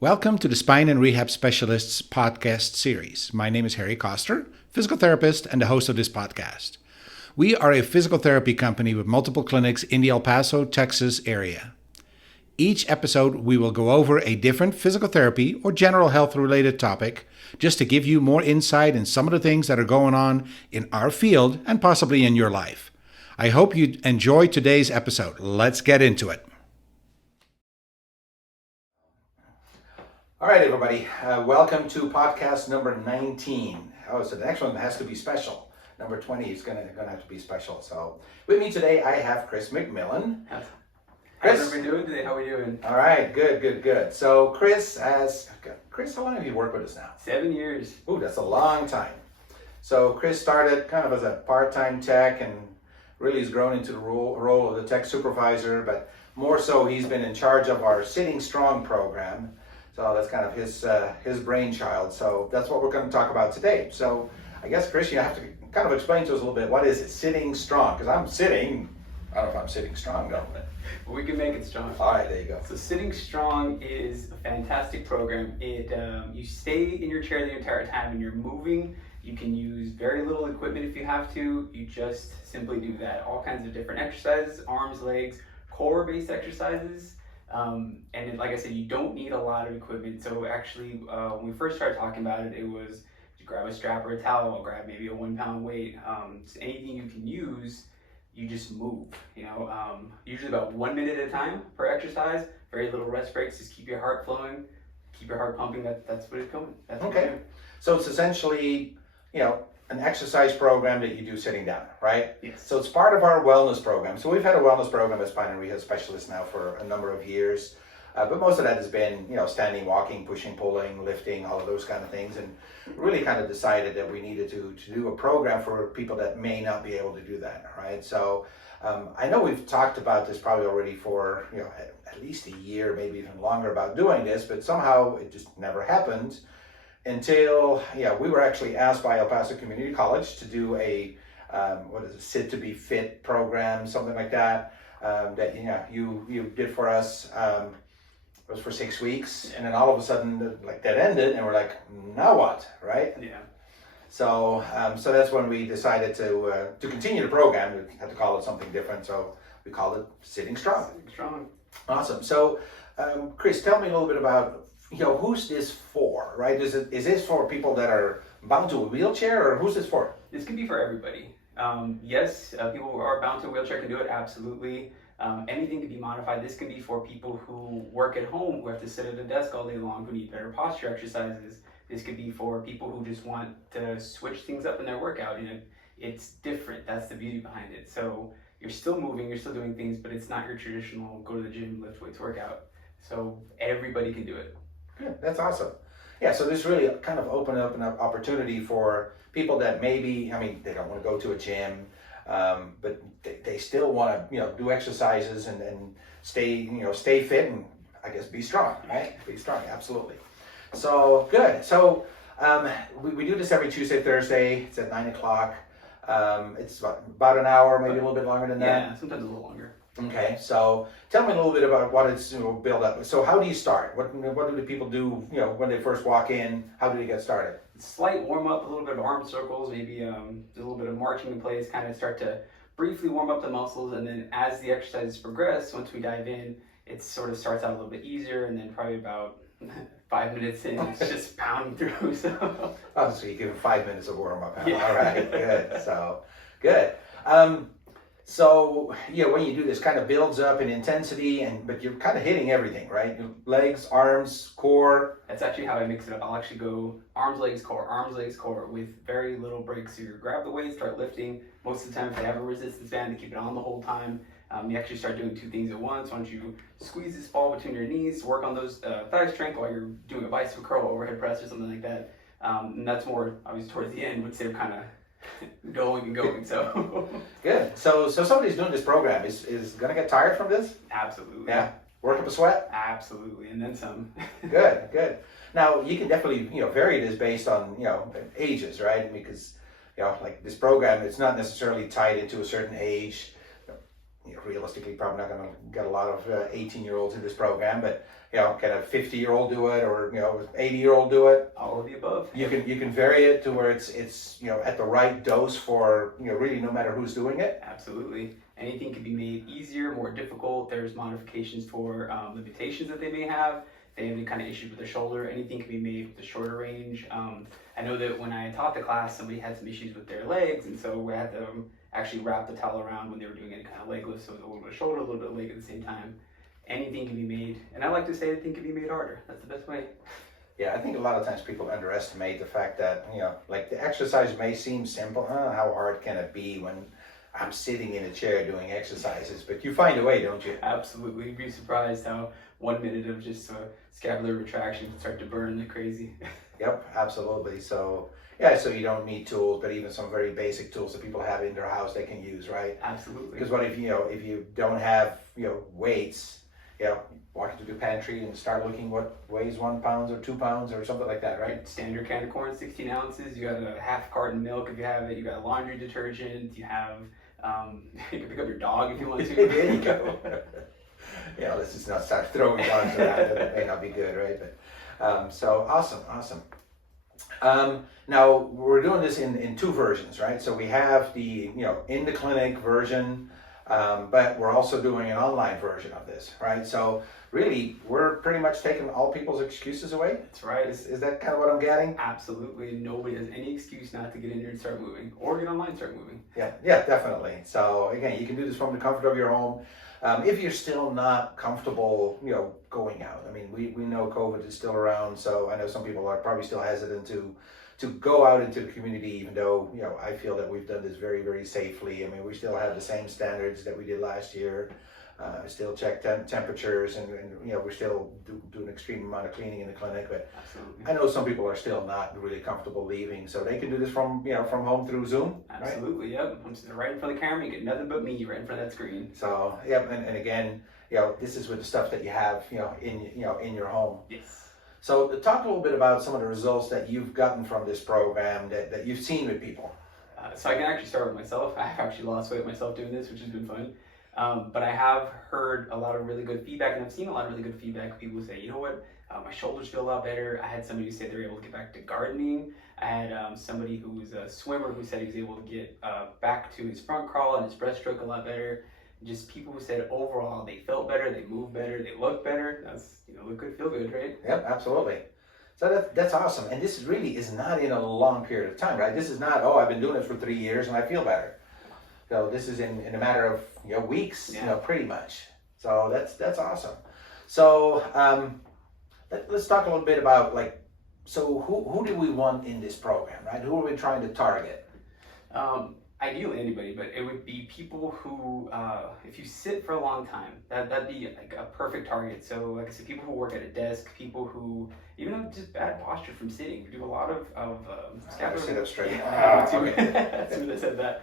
Welcome to the Spine and Rehab Specialists podcast series. My name is Harry Koster, physical therapist and the host of this podcast. We are a physical therapy company with multiple clinics in the El Paso, Texas area. Each episode, we will go over a different physical therapy or general health related topic just to give you more insight in some of the things that are going on in our field and possibly in your life. I hope you enjoy today's episode. Let's get into it. All right, everybody. Welcome to podcast number 19. Oh, so the next one has to be special. Number 20 is gonna have to be special. So with me today, I have Chris McMillan. How's everybody doing today? How are we doing? All right, good. So Chris, how long have you worked with us now? 7 years. Ooh, that's a long time. So Chris started kind of as a part-time tech and really has grown into the role of the tech supervisor, but more so he's been in charge of our Sitting Strong program. So that's kind of his brainchild. So that's what we're going to talk about today. So I guess, Chris, you have to kind of explain to us a little bit, what is it, Sitting Strong? Because I'm sitting, I don't know if I'm sitting strong, though. Well, we can make it strong. All right, there you go. So Sitting Strong is a fantastic program. You stay in your chair the entire time and you're moving. You can use very little equipment if you have to. You just simply do that. All kinds of different exercises, arms, legs, core-based exercises. Like I said, you don't need a lot of equipment. So actually, when we first started talking about it, it was to grab a strap or a towel, grab maybe a 1 pound weight. Anything you can use, you just move. Usually about 1 minute at a time per exercise. Very little rest breaks. Just keep your heart flowing, keep your heart pumping. That's what it's going. That's okay. So it's essentially, an exercise program that you do sitting down, right? Yes. So it's part of our wellness program. So we've had a wellness program as Spine and Rehab Specialists now for a number of years. But most of that has been, standing, walking, pushing, pulling, lifting, all of those kind of things. And really kind of decided that we needed to do a program for people that may not be able to do that, right? So I know we've talked about this probably already for, at least a year, maybe even longer about doing this, but somehow it just never happened until, we were actually asked by El Paso Community College to do a, Sit to Be Fit program, something like that, that, you did for us. It was for 6 weeks, and then all of a sudden, that ended, and we're like, now what, right? Yeah. So, so that's when we decided to continue the program. We had to call it something different, so we called it Sitting Strong. Sitting Strong. Awesome. So, Chris, tell me a little bit about, who's this for, right? Is this for people that are bound to a wheelchair, or who's this for? This can be for everybody. Yes, people who are bound to a wheelchair can do it, absolutely. Anything can be modified. This can be for people who work at home, who have to sit at a desk all day long, who need better posture exercises. This could be for people who just want to switch things up in their workout. It's different. That's the beauty behind it. So you're still moving, you're still doing things, but it's not your traditional go to the gym, lift weights workout. So everybody can do it. Good. That's awesome. Yeah, so this really kind of opened up an opportunity for people that maybe, they don't want to go to a gym, but they still want to, do exercises and stay fit and I guess be strong, right? Be strong, absolutely. So good. So we do this every Tuesday, Thursday. It's at 9 o'clock. It's about an hour, maybe a little bit longer than that. Yeah, sometimes a little longer. Okay, so tell me a little bit about what it's built up. So how do you start? What do the people do, when they first walk in? How do they get started? Slight warm up, a little bit of arm circles, maybe a little bit of marching in place, kind of start to briefly warm up the muscles, and then as the exercises progress, once we dive in, it sort of starts out a little bit easier, and then probably about 5 minutes in, it's just pounding through. So you give them 5 minutes of warm up. Yeah. All right, good. So good. So when you do this, kind of builds up in intensity, but you're kind of hitting everything, right? Legs, arms, core. That's actually how I mix it up. I'll actually go arms, legs, core with very little breaks. So you grab the weight, start lifting. Most of the time, if they have a resistance band, to keep it on the whole time. You actually start doing two things at once. Once you squeeze this ball between your knees, work on those thigh strength while you're doing a bicycle curl, overhead press, or something like that. And that's more obviously towards the end, once they're kind of going. So good. So somebody's doing this program is gonna get tired from this? Absolutely. Yeah. Work up a sweat? Absolutely, and then some. Good. Now you can definitely vary this based on ages, right? Because like this program, it's not necessarily tied into a certain age. realistically probably not going to get a lot of 18-year-olds in this program, but can a 50-year-old do it, or 80-year-old do it? All of the above. You can vary it to where it's at the right dose for really no matter who's doing it. Absolutely. Anything can be made easier, more difficult. There's modifications for limitations that they may have. If they have any kind of issues with their shoulder, anything can be made with a shorter range. I know that when I taught the class, somebody had some issues with their legs, and so we had them actually wrap the towel around when they were doing any kind of leg lift, so a little bit of shoulder, a little bit of leg at the same time. Anything can be made, and I like to say anything can be made harder. That's the best way. Yeah, I think a lot of times people underestimate the fact that, like the exercise may seem simple. How hard can it be when I'm sitting in a chair doing exercises? But you find a way, don't you? Absolutely. You'd be surprised how 1 minute of just scapular retraction can start to burn like crazy. Yep, absolutely. So, yeah, so you don't need tools, but even some very basic tools that people have in their house they can use, right? Absolutely. Because what if you don't have, weights, walk into the pantry and start looking what weighs 1 pound or 2 pounds or something like that, right? Standard can of corn, 16 ounces. You got a half carton milk if you have it. You got laundry detergent. You have, you can pick up your dog if you want to. There you go. Let's just not start throwing dogs around. That may not be good, right? But so awesome. Now we're doing this in 2 versions, right? So we have the in the clinic version. But we're also doing an online version of this, right? So really, we're pretty much taking all people's excuses away. That's right. Is that kind of what I'm getting? Absolutely. Nobody has any excuse not to get in here and start moving, or get online and start moving. Yeah, definitely. So again, you can do this from the comfort of your home. If you're still not comfortable, going out. I mean, we know COVID is still around, so I know some people are probably still hesitant to go out into the community, even though, I feel that we've done this very, very safely. I mean, we still have the same standards that we did last year. Still check temperatures, and we're still do an extreme amount of cleaning in the clinic. But Absolutely. I know some people are still not really comfortable leaving, so they can do this from home through Zoom. Absolutely, right? Yep. I'm sitting right in front of the camera. You get nothing but me right in front of that screen. So and again, this is with the stuff that you have, in your home. Yes. So talk a little bit about some of the results that you've gotten from this program that you've seen with people. So I can actually start with myself. I've actually lost weight myself doing this, which has been fun. But I have heard a lot of really good feedback, and I've seen a lot of really good feedback. People say, you know what, my shoulders feel a lot better. I had somebody who said they were able to get back to gardening. I had somebody who was a swimmer who said he was able to get back to his front crawl and his breaststroke a lot better. Just people who said overall they felt better, they moved better, they looked better. That's look good, feel good, right? Yep, absolutely. So that's awesome. And this really is not in a long period of time, right? This is not, I've been doing it for 3 years and I feel better. So this is in a matter of weeks, pretty much. So that's awesome. So let's talk a little bit about so who do we want in this program, right? Who are we trying to target? Ideally anybody, but it would be people who, if you sit for a long time, that'd be like a perfect target. So like I said, people who work at a desk, people who even have just bad posture from sitting. We do a lot of scapular. Sit up straight. That's who that said that.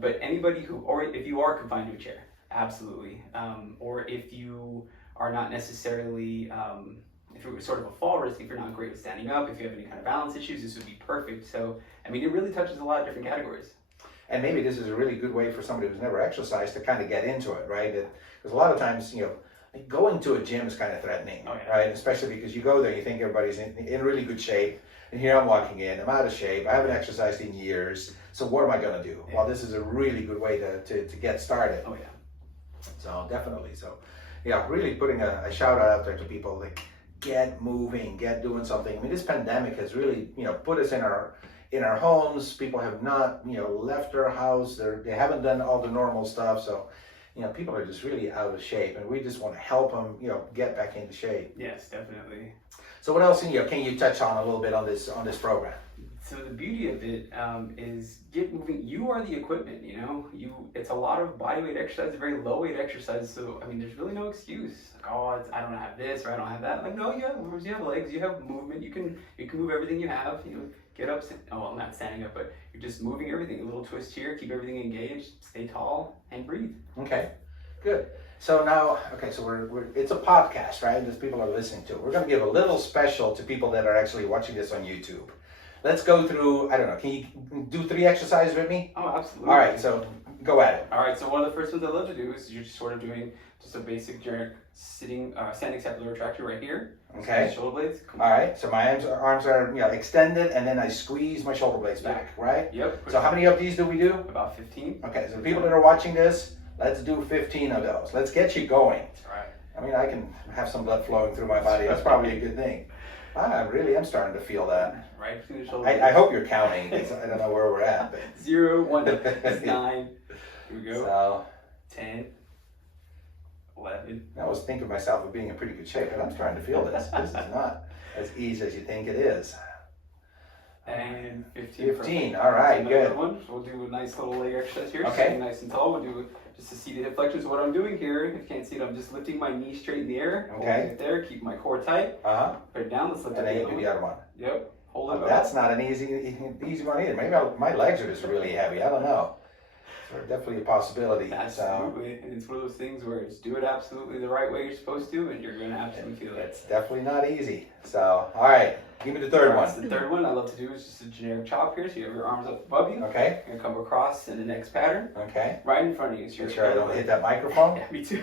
But anybody who, or if you are confined to a chair, absolutely. Or if you are not necessarily, if you're sort of a fall risk, if you're not great with standing up, if you have any kind of balance issues, this would be perfect. So, I mean, it really touches a lot of different categories. And maybe this is a really good way for somebody who's never exercised to kind of get into it, right? Because a lot of times, going to a gym is kind of threatening, right? Especially because you go there, you think everybody's in really good shape. And here I'm walking in, I'm out of shape, I haven't exercised in years. So what am I going to do? Well, this is a really good way to get started. Oh, yeah. So definitely. So, really putting a shout out there to people, get moving, get doing something. I mean, this pandemic has really, put us in our homes. People have not, left their house. They haven't done all the normal stuff. So, people are just really out of shape, and we just want to help them, get back into shape. Yes, definitely. So what else, can you touch on a little bit on this program? So the beauty of it is get moving. You are the equipment, it's a lot of body weight exercise, very low weight exercise. So, I mean, there's really no excuse. I don't have this or I don't have that. No, you have arms, you have legs, you have movement. You can move everything you have. Get up, not standing up, but you're just moving everything. A little twist here, keep everything engaged, stay tall, and breathe. Okay, good. So now, so we're it's a podcast, right? That people are listening to. We're going to give a little special to people that are actually watching this on YouTube. Let's go through, I don't know, can you do 3 exercises with me? Oh, absolutely. All right, so Go at it. All right, so one of the first ones I love to do is you're just sort of doing just a basic generic standing scapular retractor right here. Okay. Shoulder blades. All right. So my arms are extended, and then I squeeze my shoulder blades back. Right. Yep. So how many of these do we do? About 15. Okay. So the people that are watching this, let's do 15 of those. Let's get you going. That's right. I mean, I can have some blood flowing through my body. That's probably a good thing. I really am starting to feel that. Right between the shoulder. I hope you're counting, because I don't know where we're at. But 0, 1, that's 9. Here we go. So 10, 11. I was thinking of myself of being in pretty good shape, but I'm starting to feel this. This is not as easy as you think it is. And 15. 15. All right, Another good. one. So we'll do a nice little leg exercise here. Okay. Sitting nice and tall. We'll do just a seated hip flexion. So what I'm doing here, if you can't see it, I'm just lifting my knee straight in the air. Okay. Holding it there. Keep my core tight. Put it down. Let's lift And it then you the do other the one. other one. Yep. Hold it. That's not an easy one either. Maybe my legs are just really heavy. I don't know. So definitely a possibility. So Absolutely. And it's one of those things where it's do it absolutely the right way you're supposed to, and you're going to absolutely feel it. it's definitely not easy. So, all right, give me the third Alright, one. so the third one I love to do is just a generic chop here. So you have your arms up above you. Okay, You're going to come across in the next pattern. okay. Right in front of you. So your Make sure I don't belly hit that microphone. Yeah, me too.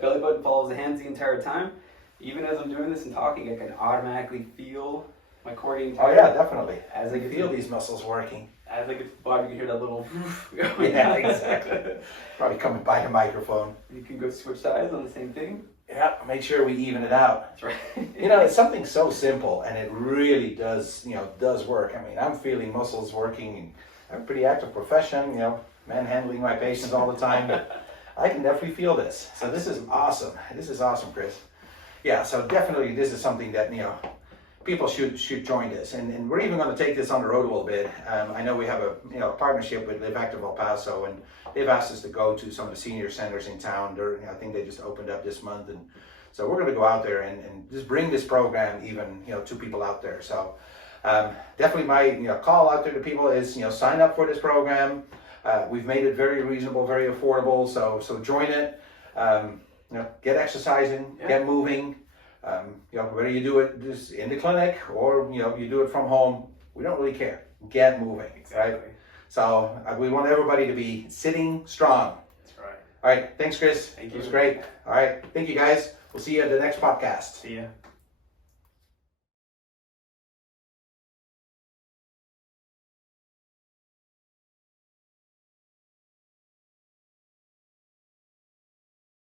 Belly button follows the hands the entire time. Even as I'm doing this and talking, I can automatically feel my core getting Oh tighter. yeah, definitely. As I I can get feel to, these muscles working. as I get to the bottom, you can hear that little going Yeah, down. exactly. Probably coming by the microphone. You can go switch sides on the same thing. Yeah, make sure we even it out. That's right. You know, it's something so simple, and it really does, does work. I mean, I'm feeling muscles working, and I have a pretty active profession, manhandling my patients all the time, but I can definitely feel this. So this is awesome. This is awesome, Chris. Yeah, so definitely this is something that, people should join this, and we're even going to take this on the road a little bit. I know we have a partnership with Live Active El Paso, and they've asked us to go to some of the senior centers in town. I think they just opened up this month, and so we're going to go out there and just bring this program even to people out there. So definitely my call out there to people is sign up for this program. We've made it very reasonable, very affordable. So join it. Get exercising, get moving. Whether you do it just in the clinic or you do it from home, we don't really care. Get moving, Exactly. right? So we want everybody to be sitting strong. That's right. All right, thanks, Chris. Thank It was you. great. All right, thank you, guys. We'll see you at the next podcast. See ya.